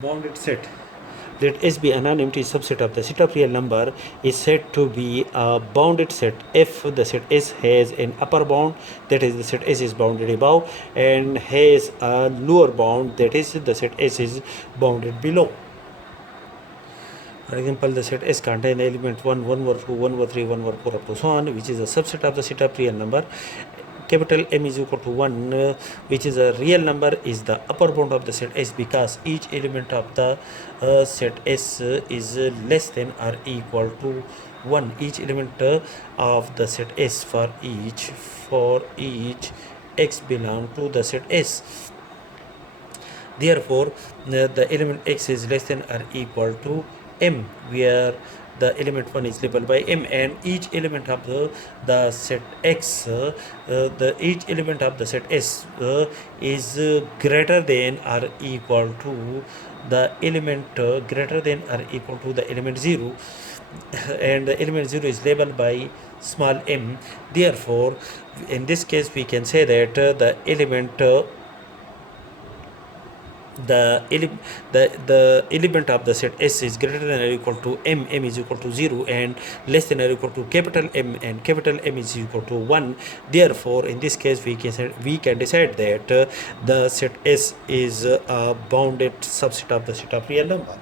Bounded set. Let S be an unempty subset of the set of real number is said to be a bounded set if the set S has an upper bound, that is the set S is bounded above, and has a lower bound, that is the set S is bounded below. For example, the set S contains element 1, 1 over 2, 1 over 3, 1 over 4 up to so on, which is a subset of the set of real number. Capital M is equal to 1, which is a real number, is the upper bound of the set S because each element of the set S is less than or equal to 1. Each element of the set S for each x belong to the set S. Therefore, the element x is less than or equal to m, where the element 1 is labeled by m, and each element of the set x, each element of the set S is greater than or equal to the element greater than or equal to the element 0, and the element 0 is labeled by small m. Therefore, in this case we can say that the element the element of the set S is greater than or equal to m, m is equal to 0, and less than or equal to capital M, and capital M is equal to 1. Therefore, in this case we can decide that the set S is a bounded subset of the set of real number.